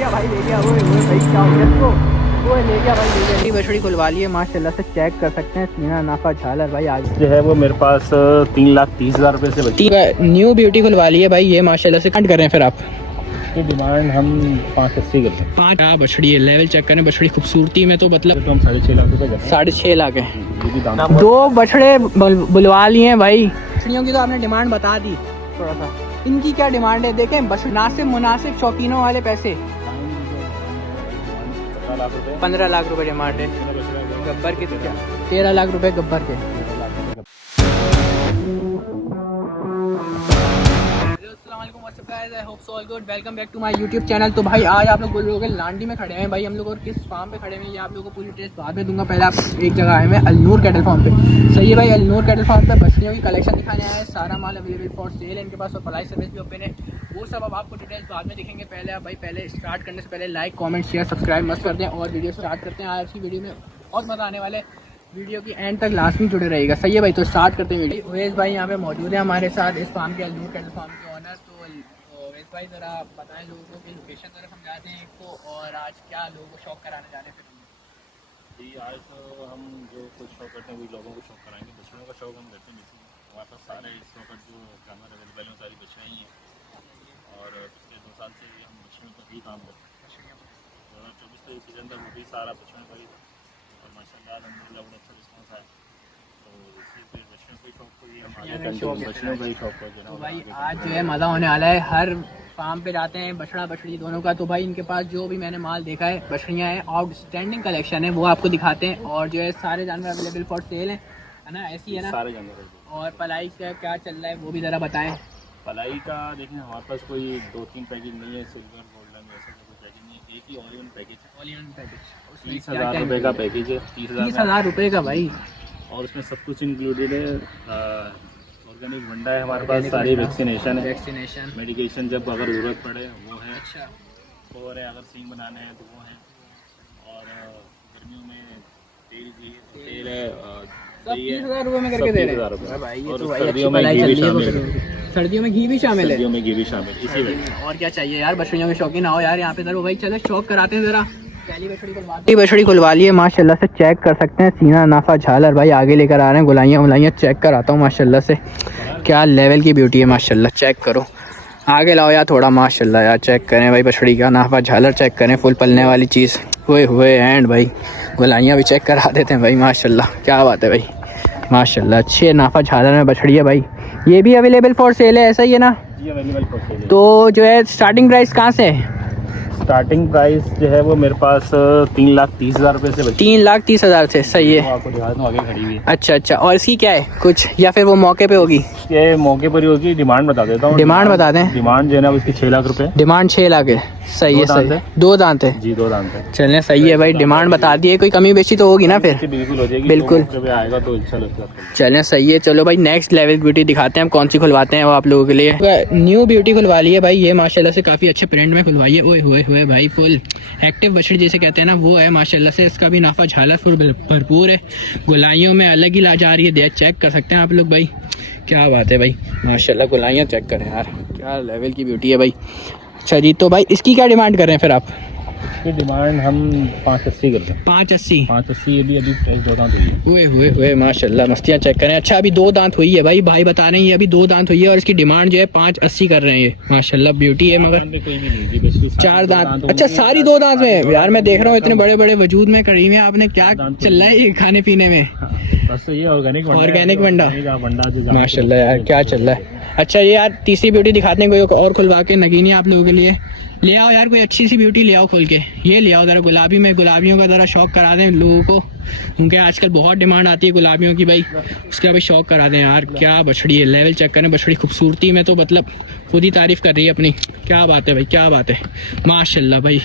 गया भाई, ले गया वो भाई, क्या हो गया इसको, वो ले गया भाई, ले गया। बछड़ी खुलवा ली है माशाल्लाह से, चेक कर सकते हैं सीना नाफा झालर भाई। आगे जो है वो मेरे पास 3,30,000 रुपये से बची। न्यू ब्यूटी खुलवा ली है भाई ये माशाल्लाह से। कट कर रहे हैं फिर आप की डिमांड हम 580 करते हैं। 5 बछड़ी है, लेवल चेक करें बछड़ी खूबसूरती में तो मतलब तो हम 6.5 लाख रुपये 6.5 लाख है। ये भी दाम 2 बछड़े बुलवा लिए हैं भाई। बछड़ियों की तो आपने डिमांड बता दी थोड़ा सा, इनकी क्या डिमांड है देखें, बस मुनासिब शौकीनों वाले पैसे। 15 लाख रुपए डिमांड है। गब्बर के तो क्या 13 लाख रुपए गब्बर के। Welcome back to my YouTube channel. तो भाई आज आप लोग लांडी में खड़े हैं भाई हम लोग, और किस फार्म पे खड़े हैं ये आप लोगों को पूरी डिटेल्स बाद में दूंगा। पहले आप एक जगह आए हैं अलनूर कैटल फार्म पे। सही है भाई, अलनूर कैटल फार्म पे बछड़ियों की कलेक्शन दिखाने आए हैं। सारा माल अवेलेबल फॉर सेल है इनके पास, और पलाई सर्विस भी ओपन है। वो सब अब आपको डिटेल्स बाद में दिखेंगे। पहले आप भाई पहले स्टार्ट करने से पहले लाइक कॉमेंट शेयर सब्सक्राइब मस्त कर दें, और वीडियो स्टार्ट करते हैं। आज की वीडियो में बहुत मज़ा आने वाले, वीडियो की एंड तक लास्ट में जुड़े रहेगा। सही है भाई, तो स्टार्ट करते हैं वीडियो। ओवेस भाई यहाँ पे मौजूद है हमारे साथ, इस फार्म के अलनूर कैटल फार्म के ऑनर। तो ओवेस भाई ज़रा बताएं लोगों को कि लोकेशन ज़रा समझाते हैं एक को, और आज क्या लोगों को शौक कराने जाने से जी। आज तो हम जो कुछ शौक करते हैं वही लोगों को शौक कराएंगे। बछड़ों का शौक हम करते हैं बेसिकली। हमारे पास सारे इस वक्त जो जानवर अवेलेबल हैं सारी बछड़ियाँ ही हैं, और पिछले 2 साल से हम बछड़ों पर ही काम करते हैं। 2024 के अंदर वो भी सारा बछड़ों का ही था, और माशाल्लाह अल्हम्दुलिल्लाह बहुत अच्छा रिस्पॉन्स आया। तो इसलिए फिर बछड़ों के शौक को ही हम आगे बछड़ों का ही शौक कर देना। तो भाई आज जो है मज़ा होने वाला है। हर फार्म पे जाते हैं बछड़ा बछड़ी दोनों का। तो भाई इनके पास जो भी मैंने माल देखा है बछड़ियाँ हैं, आउटस्टैंडिंग कलेक्शन है, वो आपको दिखाते हैं। और जो है सारे जानवर अवेलेबल फॉर सेल है ना, ऐसी है ना सारे जानवर। और पलाई का क्या चल रहा है वो भी ज़रा बताएं। पलाई का देखें हमारे पास कोई 2-3 पैकेज नहीं है, सिल्वर गोल्डन वैसा कोई पैकेज नहीं है, एक ही ऑल इन पैकेज है। ऑल इन पैकेज 30,000 रुपये का पैकेज है। 30,000 रुपये का भाई, और उसमें सब कुछ इंक्लूडेड है। ऑर्गेनिक वंडा है हमारे पास, सारी वैक्सीनेशन है, मेडिकेशन जब अगर ज़रूरत पड़े वो है। अच्छा, और है अगर सींग बनाने हैं तो वो है। और गर्मियों में तेल है, सब 30,000 रुपये में करके दे रहे हैं भाई। ये और तो भाई सर्दियों में घी भी शामिल है। सर्दियों में घी भी शामिल है। सर्दियों में घी भी शामिल इसी वजह। और क्या चाहिए यार, बछड़ियों के शौकीन आओ यार यहाँ पे। जरा भाई चलो शौक कराते हैं जरा। पहली बछड़ी खुलवा ली है माशाल्लाह से, चेक कर सकते हैं सीना नाफा झालर भाई। आगे लेकर आ रहे हैं, गुलाइयाँ उलाइयाँ चेक कराता हूँ माशाल्लाह से, क्या लेवल की ब्यूटी है माशाल्लाह। चेक करो, आगे लाओ यार थोड़ा माशाल्लाह यार। चेक करें भाई बछड़ी का नाफा झालर, चेक करें फुल पलने वाली चीज़ हुए एंड भाई गुलाइयाँ भी चेक करा देते हैं भाई माशाल्लाह। क्या बात है भाई माशाल्लाह, अच्छी है नाफा झालर में बछड़ी है भाई। ये भी अवेलेबल फॉर सेल है, ऐसा ही है ना? जी अवेलेबल फॉर सेल है। तो जो है स्टार्टिंग प्राइस कहाँ से है? स्टार्टिंग प्राइस जो है वो मेरे पास 3,30,000 रुपये से बची। 3,30,000 से। सही है, आपको दिखा दूँ, आगे खड़ी हुई है। अच्छा, और इसकी क्या है कुछ, या फिर वो मौके पे होगी? ये मौके पर ही होगी। डिमांड बता देता हूँ। डिमांड बता दें। डिमांड जो है ना उसकी 6 लाख रुपये। डिमांड 6 लाख है। सही है, सही है। 2 दांत है जी, 2 दांत है। चलने सही है भाई, डिमांड बता दी है, कोई कमी बेची तो होगी ना फिर? बिल्कुल हो जाएगी, बिल्कुल आएगा तो इंशाल्लाह। चलें सही है। चलो भाई नेक्स्ट लेवल ब्यूटी दिखाते हैं हम, कौन सी खुलवाते हैं वो आप लोगों के लिए। न्यू ब्यूटी खुलवा ली है भाई ये माशाल्लाह से, काफ़ी अच्छे प्रिंट में खुलवाई है। ओए हुए भाई, फुल एक्टिव बछड़ी जिसे कहते हैं ना वो है माशाल्लाह से। इसका भी नाफा झालर फुल भरपूर है, गुलाइयों में अलग ही ला जा रही है। दे चेक कर सकते हैं आप लोग भाई, क्या बात है भाई माशाल्लाह। गुलाइयाँ चेक करें यार, क्या लेवल की ब्यूटी है भाई। अच्छा जी, तो भाई इसकी क्या डिमांड कर रहे हैं फिर आप? इसकी डिमांड हम 580 करते हैं। 580। ये भी अभी फ्रेश 2 दांत हुई है। हुए माशाल्लाह, मस्तियाँ चेक करें। अच्छा अभी 2 दांत हुई है भाई बता रहे हैं, ये अभी 2 दांत हुई है, और इसकी डिमांड जो है 580 कर रहे हैं। ये माशाल्लाह ब्यूटी है, मगर 4 दांत। अच्छा सारी 2 दांत में यार, मैं देख रहा हूँ इतने बड़े बड़े वजूद में करी में आपने, क्या चल रहा है ये खाने पीने में? बस ये ऑर्गेनिक वंडा माशाल्लाह यार, क्या चल रहा है। अच्छा ये यार तीसरी ब्यूटी दिखाते हैं कोई और खुलवा के, नगीनी आप लोगों के लिए। ले आओ यार कोई अच्छी सी ब्यूटी ले आओ खोल के, ये ले आओ ज़रा गुलाबी में। गुलाबियों का ज़रा शौक करा दें लोगों को, क्योंकि आजकल बहुत डिमांड आती है गुलाबियों की भाई, उसका भी शौक करा दें यार। क्या बछड़ी है, लेवल चेक करें बछड़ी खूबसूरती में तो मतलब खुद ही तारीफ़ कर रही है अपनी। क्या बात है भाई, क्या बात है माशाल्लाह भाई,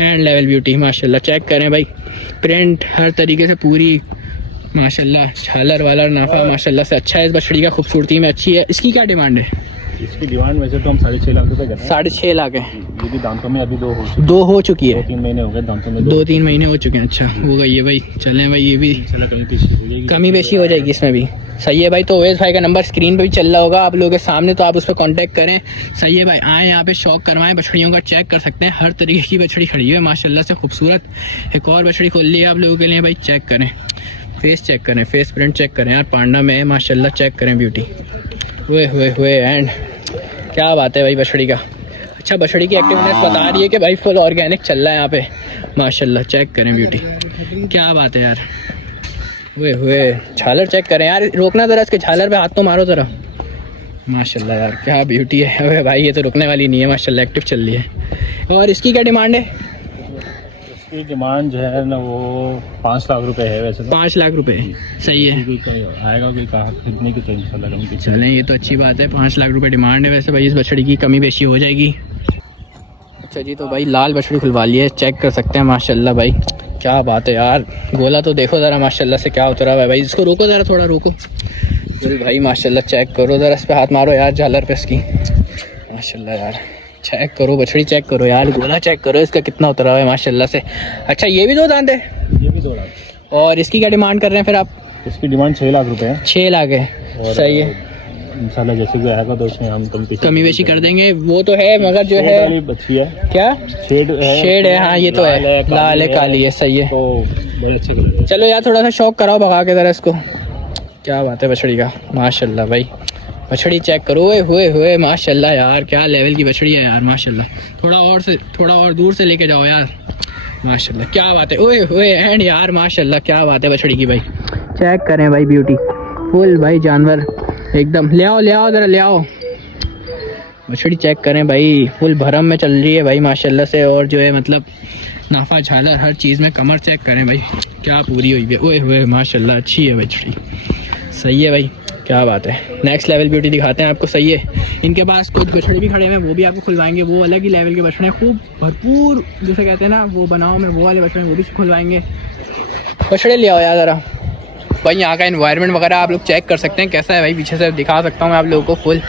एंड लेवल ब्यूटी माशाल्लाह। चेक करें भाई, प्रिंट हर तरीके से पूरी माशाल्लाह, झालर वालर नाफा माशाल्लाह से अच्छा है। इस बछड़ी का खूबसूरती में अच्छी है। इसकी क्या डिमांड है? इसकी डिमांड वैसे तो हम 6.5 लाख रुपये करते हैं। 6.5 लाख है। ये भी दांतों में अभी 2 हो चुकी है। 2-3 महीने हो गए दांतों में, 2-3 महीने हो चुके हैं। अच्छा हो गई है भाई, चलें भाई ये भी कमी बेशी हो जाएगी इसमें भी। सही है भाई। तो ओवैस भाई का नंबर स्क्रीन पे भी चल रहा होगा आप लोगों के सामने, तो आप उस पर कांटेक्ट करें। सही है भाई, आए यहाँ पे शौक करवाएं, बछड़ियों का चेक कर सकते हैं। हर तरीके की बछड़ी खड़ी हुई है माशाल्लाह से खूबसूरत। एक और बछड़ी खोल ली है आप लोगों के लिए भाई, चेक करें, फेस चेक करें, फेस प्रिंट चेक करें यार, पांडा में है माशाल्लाह, चेक करें ब्यूटी। हुए एंड क्या बात है भाई बछड़ी का। अच्छा, बछड़ी की एक्टिवनेस बता रही है कि भाई फुल ऑर्गेनिक चल रहा है यहाँ पे माशाल्लाह, चेक करें ब्यूटी, क्या बात है यार। हुए झालर चेक करें यार, रोकना ज़रा इसके, झालर पे हाथ तो मारो ज़रा माशाल्लाह यार, क्या ब्यूटी है। अबे भाई ये तो रुकने वाली नहीं है माशाल्लाह, एक्टिव चल रही है। और इसकी क्या डिमांड है? इसकी डिमांड जो है ना वो 5 लाख रुपए है वैसे तो। 5 लाख रुपए, सही है। आएगा कोई कहा खरीदने की तो इंशाल्लाह कम पीछे। चलें, ये तो अच्छी बात है। 5 लाख रुपए डिमांड है वैसे भाई, इस बछड़ी की कमी बेशी हो जाएगी। अच्छा जी, तो भाई लाल बछड़ी खुलवा ली है, चेक कर सकते हैं माशाल्लाह भाई, क्या बात है यार। गोला तो देखो ज़रा माशाल्लाह से क्या उतरा हुआ है भाई। इसको रोको ज़रा, थोड़ा रोको भाई माशाल्लाह, चेक करो ज़रा, इस पर हाथ मारो यार, झालर पे इसकी माशाल्लाह यार, चेक करो बछड़ी, चेक करो यार, गोला चेक करो इसका कितना उतरा हुआ है माशाल्लाह से। अच्छा, ये भी 2 दांत है? ये भी 2 लाख। और इसकी क्या डिमांड कर रहे हैं फिर आप? इसकी डिमांड 6 लाख रुपए है। 6 लाख है, सही है। इंशाल्लाह जैसे भी आएगा तो उसमें हम कमी बेशी कर देंगे। वो तो है मगर जो है बच्ची है, क्या शेड है, हाँ ये तो है, लाल है काली है, सही है। तो बड़े अच्छे कलर। चलो यार थोड़ा सा शौक कराओ भगा के ज़रा इसको, क्या बात है बछड़ी का माशाल्लाह भाई। बछड़ी चेक करो, हुए माशाल्लाह यार, क्या लेवल की बछड़ी है यार माशाल्लाह। थोड़ा और दूर से लेके जाओ यार माशाल्लाह, क्या बात है। हुए एंड यार माशाल्लाह, क्या बात है बछड़ी की भाई, चेक करें भाई ब्यूटी फुल भाई, जानवर एकदम। ले आओ ज़रा, ले आओ बछड़ी चेक करें भाई, फुल भरम में चल रही है भाई माशाल्लाह से। और जो है मतलब नाफा झालर हर चीज़ में, कमर चेक करें भाई, क्या पूरी हुई है। हुए माशाल्लाह, अच्छी है बछड़ी, सही है भाई, क्या बात है। नेक्स्ट लेवल ब्यूटी दिखाते हैं आपको, सही है। इनके पास कुछ बछड़े भी खड़े हैं, वो भी आपको खुलवाएंगे। वो अलग ही लेवल के बछड़े हैं, खूब भरपूर जिसे कहते हैं ना वो बनाओ में, वो वाले बछड़े वो भी खुलवाएंगे। बछड़े ले आओ यार ज़रा भाई। यहाँ का एनवायरनमेंट वगैरह आप लोग चेक कर सकते हैं कैसा है भाई, पीछे से दिखा सकता हूँ मैं आप लोगों को फुल।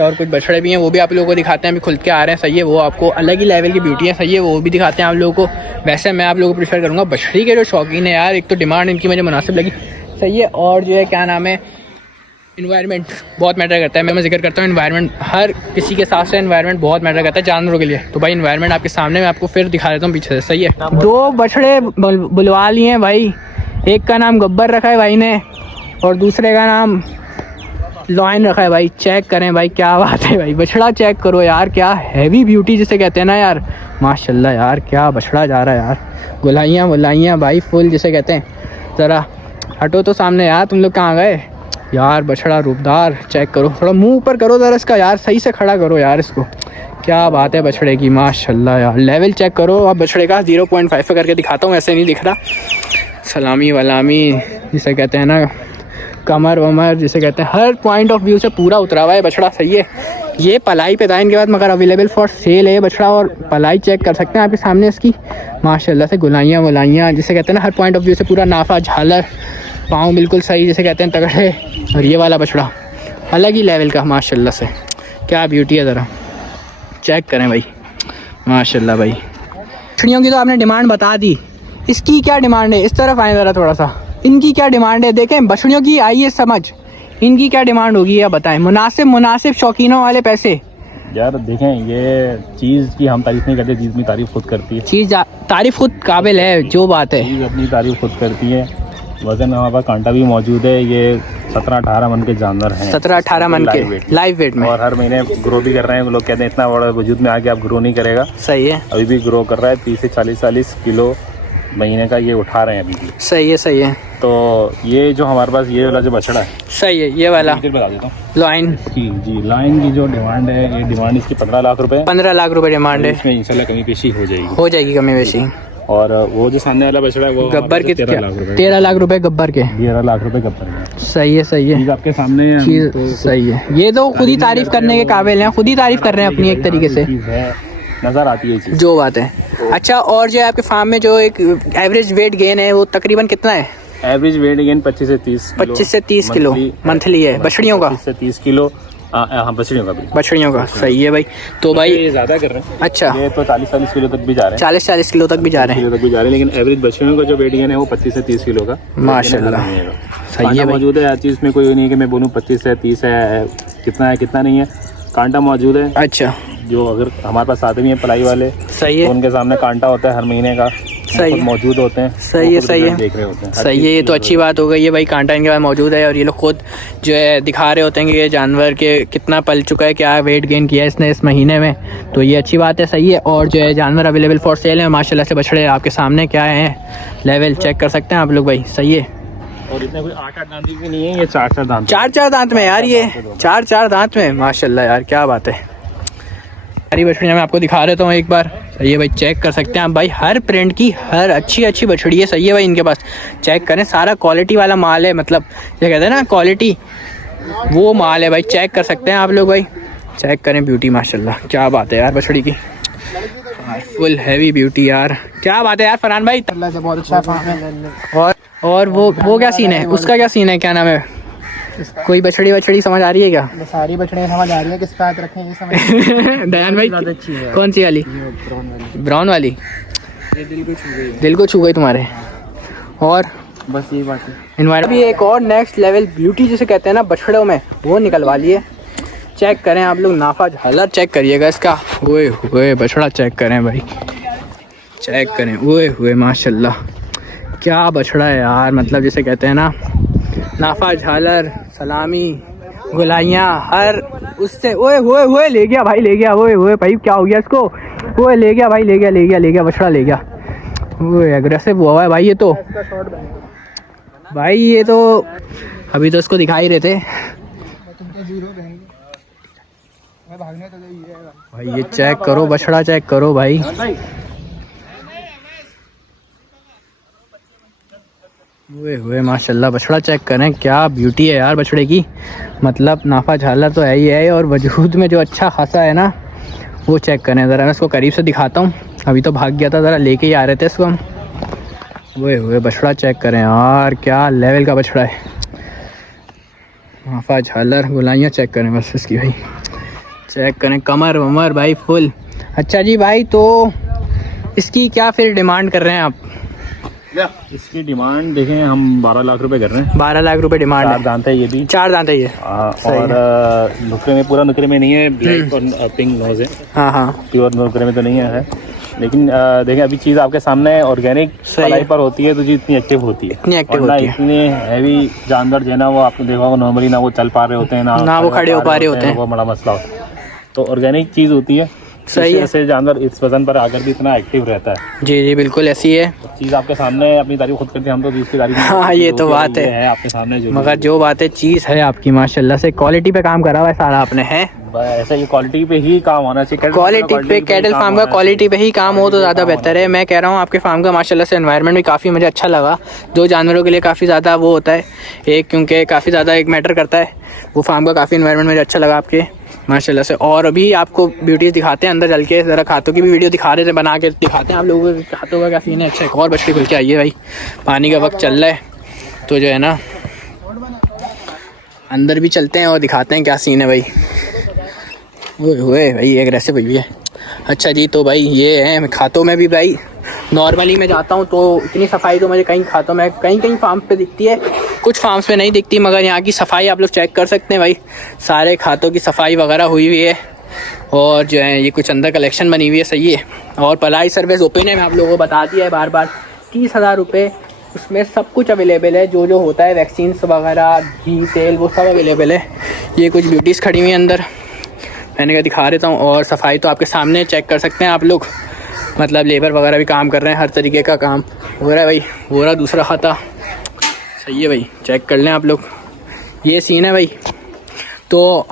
और कुछ बछड़े भी हैं, वो भी आप लोगों को दिखाते हैं, अभी खुल के आ रहे हैं, सही है। वो आपको अलग ही लेवल की ब्यूटी है, सही है, वो भी दिखाते हैं आप लोगों को। वैसे मैं आप लोगों को प्रेफर करूँगा बछड़ी के जो शौकीन है यार, एक तो डिमांड इनकी मुझे मुनासिब लगी, सही है। और जो है क्या नाम है, इन्वायरमेंट बहुत मैटर करता है। मैं जिक्र करता हूँ इन्वायरमेंट, हर किसी के साथ से इन्वायरमेंट बहुत मैटर करता है जानवरों के लिए। तो भाई इन्वायरमेंट आपके सामने, मैं आपको फिर दिखा देता हूँ पीछे से, सही है। 2 बछड़े बुलवा लिए हैं भाई, एक का नाम गब्बर रखा है भाई ने, और दूसरे का नाम लॉयन रखा है भाई। चेक करें भाई, क्या बात है भाई, बछड़ा चेक करो यार, क्या हैवी ब्यूटी जिसे कहते हैं ना यार माशाल्लाह यार, क्या बछड़ा जा रहा है यार। गुलाइयाँ भाई फुल जिसे कहते हैं। ज़रा हटो तो सामने यार, तुम लोग कहाँ गए यार। बछड़ा रूपदार, चेक करो, थोड़ा मुंह ऊपर करो ज़रा इसका यार, सही से खड़ा करो यार इसको, क्या बात है बछड़े की माशाल्लाह यार। लेवल चेक करो अब बछड़े का, 0.5 पे करके दिखाता हूँ, ऐसे नहीं दिख रहा। सलामी वलामी जिसे कहते हैं ना, कमर वमर जिसे कहते हैं, हर पॉइंट ऑफ व्यू से पूरा उतरा हुआ है बछड़ा, सही है। ये पलाई पे था इनके बाद, मगर अवेलेबल फॉर सेल है बछड़ा। और पलाई चेक कर सकते हैं आपके सामने इसकी माशाल्लाह से। गुलाइयाँ जिसे कहते हैं ना, हर पॉइंट ऑफ व्यू से पूरा नाफा झालर, पाँव बिल्कुल सही जिसे कहते हैं, तगड़े। और ये वाला बछड़ा अलग ही लेवल का माशाल्लाह से, क्या ब्यूटी है, ज़रा चेक करें भाई माशाल्लाह भाई। बछड़ियों की तो आपने डिमांड बता दी, इसकी क्या डिमांड है, इस तरफ आए ज़रा थोड़ा सा, इनकी क्या डिमांड है देखें। बछड़ियों की आइए समझ, इनकी क्या डिमांड होगी या बताएं, मुनासिब शौकीनों वाले पैसे। यार देखें, ये चीज़ की हम तारीफ नहीं करते, चीज़ अपनी तारीफ खुद करती है। चीज़ तारीफ खुद काबिल है, जो बात है, चीज़ अपनी तारीफ खुद करती है। वजन हमारे पास कांटा भी मौजूद है, ये 17-18 मन के जानवर हैं, 17-18 मन के लाइव वेट में। और हर महीने ग्रो भी कर रहे हैं। लोग कहते हैं इतना बड़ा वजूद में आके आप ग्रो नहीं करेगा, सही है, अभी भी ग्रो कर रहा है। 30 से 40 किलो महीने का ये उठा रहे हैं अभी भी, सही है। तो ये जो हमारे पास ये वाला जो बछड़ा है, सही है, ये वाला बता देता हूँ। लाइन जी लाइन की जो डिमांड है, ये डिमांड इसकी 15 लाख रुपए, 15 लाख रुपए डिमांड है। इसमें इंशाल्लाह कमी पेशी हो जाएगी कमी बेशी। और वो जो सामने वाला बछड़ा है वो गब्बर के 13 लाख रुपए, 13 लाख रुपए गब्बर के, 13 लाख रुपए गब्बर के। सही है चीज़ आपके सामने है, तो सही है। ये तो खुद ही तारीफ करने के काबिल हैं, खुद ही तारीफ कर रहे हैं अपनी एक तरीके से, नजर आती है चीज़, जो बात है। अच्छा, और जो है आपके फार्म में जो एक एवरेज वेट गेन है वो तकरीबन कितना है? एवरेज वेट गेन 25 से 30 किलो मंथली है बछड़ियों का, 25 से 30 किलो। हाँ बछड़ियों का भी, बछड़ियों का, सही है भाई। तो भाई ये ज़्यादा कर रहे हैं, अच्छा ये तो 40-40 किलो तक भी जा रहे हैं, 40-40 किलो तक भी जा रहे हैं, लेकिन एवरेज बछड़ियों का जो वेट गेन है वो 25 से 30 किलो का माशाल्लाह। सही है कांटा भाई। मौजूद है, हर चीज़ में कोई नहीं है कि मैं बोलूँ 25 है 30 है कितना नहीं है, कांटा मौजूद है। अच्छा जो अगर हमारे पास आदमी है पलाई वाले, सही है, तो उनके सामने कांटा होता है हर महीने का, सही वो है, मौजूद होते हैं, सही है, सही है, देख रहे होते हैं। हर सही चीज़ है। ये की तो अच्छी बात हो गई है भाई, कांटा इनके पास मौजूद है और ये लोग खुद जो है दिखा रहे होते हैं कि ये जानवर के कितना पल चुका है, क्या वेट गेन किया है इसने इस महीने में, तो ये अच्छी बात है, सही है। और जो है जानवर अवेलेबल फॉर सेल है माशाल्लाह से, बछड़े आपके सामने क्या है लेवल चेक कर सकते हैं आप लोग भाई, सही है। और इतने कोई 8 दांत भी नहीं है, ये 4 दांत, 4 दांत में यार, ये 4 दांत में माशाल्लाह यार, क्या बात है। सारी बछड़ियाँ मैं आपको दिखा देता हूँ एक बार, सही है भाई, चेक कर सकते हैं आप भाई, हर प्रिंट की हर अच्छी बछड़ी है, सही है भाई। इनके पास चेक करें, सारा क्वालिटी वाला माल है, मतलब ये कहते हैं ना क्वालिटी, वो माल है भाई, चेक कर सकते हैं आप लोग भाई, चेक करें ब्यूटी माशाल्लाह, क्या बात है यार बछड़ी की, फुल हैवी ब्यूटी यार, क्या बात है यार फरहान भाई, अल्लाह से बहुत अच्छा फार्म है। और वो क्या सीन है, उसका क्या सीन है, क्या नाम है, कोई बछड़ी समझ आ रही है क्या? सारी बछड़ियाँ समझ आ रही है, किस पे हाथ रखें ये समझ। दयान भाई अच्छी है, कौन सी वाली? ब्राउन वाली, ये दिल को छू गई, दिल को छू गई तुम्हारे। और बस यही बात है। इन्वायरमेंट भी एक और नेक्स्ट लेवल ब्यूटी जिसे कहते हैं ना बछड़ों में, वो निकलवा लिए। चेक करें आप लोग, नाफा झालर चेक करिएगा इसका, ओए हुए बछड़ा चेक करें भाई, चेक करें, ओए हुए माशाल्लाह, क्या बछड़ा है यार, मतलब जिसे कहते हैं ना नाफा झालर सलामी गुलाइयाँ हर उससे, ओए हुए ले गया भाई, ले गया, ओए हुए भाई, क्या हो गया इसको, ओए ले गया भाई, ले गया बछड़ा ले गया, ओए एग्रेसिव हुआ है भाई ये तो, भाई ये तो अभी तो इसको दिखा ही रहे थे भागने तो भाई, ये चेक करो बछड़ा, चेक करो भाई, ओए हुए माशाल्लाह, बछड़ा चेक करें, क्या ब्यूटी है यार बछड़े की, मतलब नाफा झालर तो है ही है, और वजूद में जो अच्छा खासा है ना वो चेक करें ज़रा, मैं इसको करीब से दिखाता हूँ, अभी तो भाग गया था, ज़रा लेके ही आ रहे थे इसको हम। ओए हुए बछड़ा चेक करें यार, क्या लेवल का बछड़ा है, नाफा झालर गुलाइयाँ चेक करें बस इसकी भाई, चेक करें कमर वमर भाई फुल। अच्छा जी भाई, तो इसकी क्या फिर डिमांड कर रहे हैं आप? इसकी डिमांड देखें हम 12 लाख रुपए कर रहे हैं। 12 लाख रुपए डिमांड 4 है, दांत है ये भी, 4 दांत है ये, और नुकरे में, पूरा नुकरे में नहीं है, ब्लैक और पिंक नोज है, हाँ प्योर नुकरे में तो नहीं है, लेकिन देखें अभी चीज़ आपके सामने ऑर्गेनिक पलाई पर होती है तो जी इतनी एक्टिव होती है, इतनी एक्टिव वरना होती है, इतने हैवी जानवर जो है ना, वो आपने देखा होगा नॉर्मली ना वो चल पा रहे होते हैं, ना वो खड़े हो पा रहे होते हैं, वो बड़ा मसला होता है, तो ऑर्गेनिक चीज़ होती है, सही है, से जानवर इस वजन पर आकर भी इतना एक्टिव रहता है। जी बिल्कुल ऐसी है चीज़ आपके सामने, अपनी तारीफ खुद करते हैं हम तो, दूसरी तारीफ हाँ ये तो बात है आपके सामने, जो मगर जो बात है चीज़ है आपकी माशाल्लाह से, क्वालिटी पे काम करा हुआ है सारा आपने, है ऐसा ये क्वालिटी पे ही काम होना चाहिए, क्वालिटी पे, कैटल फार्म का क्वालिटी पे ही काम हो तो ज़्यादा बेहतर है। मैं कह रहा हूँ आपके फार्म का माशाल्लाह से एनवायरनमेंट भी काफ़ी मुझे अच्छा लगा, जो जानवरों के लिए काफ़ी ज़्यादा वो होता है एक, क्योंकि काफ़ी ज़्यादा एक मैटर करता है, वो फार्म का काफ़ी एनवायरनमेंट मुझे अच्छा लगा आपके माशाल्लाह से। और अभी आपको ब्यूटीज दिखाते हैं अंदर चल के, ज़रा खातों की भी वीडियो दिखा रहे थे, बना के दिखाते हैं आप लोगों के खातों का क्या सीन है। अच्छा एक और बछड़ी खुल के आइए भाई, पानी का वक्त चल रहा है तो जो है ना अंदर भी चलते हैं और दिखाते हैं क्या सीन है भाई। ओए भाई एग्रेसिव भाई है। अच्छा जी, तो भाई ये है खातों में भी भाई, नॉर्मली मैं जाता हूँ तो इतनी सफाई तो मुझे कहीं खातों में कहीं फार्म पे दिखती है, कुछ फार्म्स पे नहीं दिखती, मगर यहाँ की सफाई आप लोग चेक कर सकते हैं भाई, सारे खातों की सफाई वगैरह हुई हुई है, और जो है ये कुछ अंदर कलेक्शन बनी हुई है, सही है। और पलाई सर्विस ओपन है, मैं आप लोगों को बता दिया है बार बार, 30,000 रुपये, उसमें सब कुछ अवेलेबल है, जो होता है वैक्सीन वगैरह, घी तेल, वो सब अवेलेबल है। ये कुछ ब्यूटीज़ खड़ी हुई हैं अंदर, मैंने कहा दिखा देता हूँ, और सफाई तो आपके सामने चेक कर सकते हैं आप लोग, मतलब लेबर वगैरह भी काम कर रहे हैं, हर तरीके का काम हो रहा है भाई। हो रहा दूसरा खाता, सही है भाई, चेक कर लें आप लोग, ये सीन है भाई। तो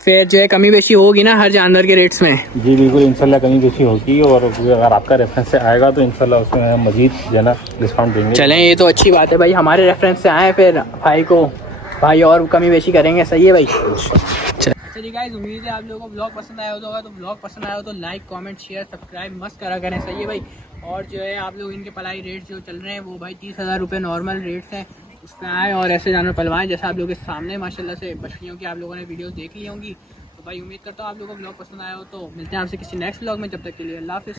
फिर जो है कमी बेशी होगी ना हर जानवर के रेट्स में? जी बिल्कुल, इंशाल्लाह कमी बेशी होगी, और अगर आपका रेफरेंस से आएगा तो इंशाल्लाह उसमें हम मजीद जो है ना डिस्काउंट देंगे। चलें, ये तो अच्छी बात है भाई, हमारे रेफरेंस से आए फिर भाई और कमी बेशी करेंगे, सही है भाई। अच्छा जी गाइस, उम्मीद है आप लोगों को ब्लॉग पसंद आया होगा, तो ब्लॉग पसंद आया हो तो लाइक कमेंट शेयर सब्सक्राइब मस्त करा करें, सही है भाई। और जो है आप लोग इनके पलाई रेट्स जो चल रहे हैं वो भाई 30,000 रुपये नॉर्मल रेट्स हैं, उस पर आएँ और ऐसे जानवर पलवाएँ, जैसा आप लोगों के सामने माशाल्लाह से बछड़ियों की आप लोगों ने वीडियोस देख ली होंगी। तो भाई उम्मीद करता हूँ आप लोगों को ब्लॉग पसंद आया हो, तो मिलते हैं आपसे किसी नेक्स्ट ब्लॉग में, जब तक के लिए अल्लाह हाफ़िज़।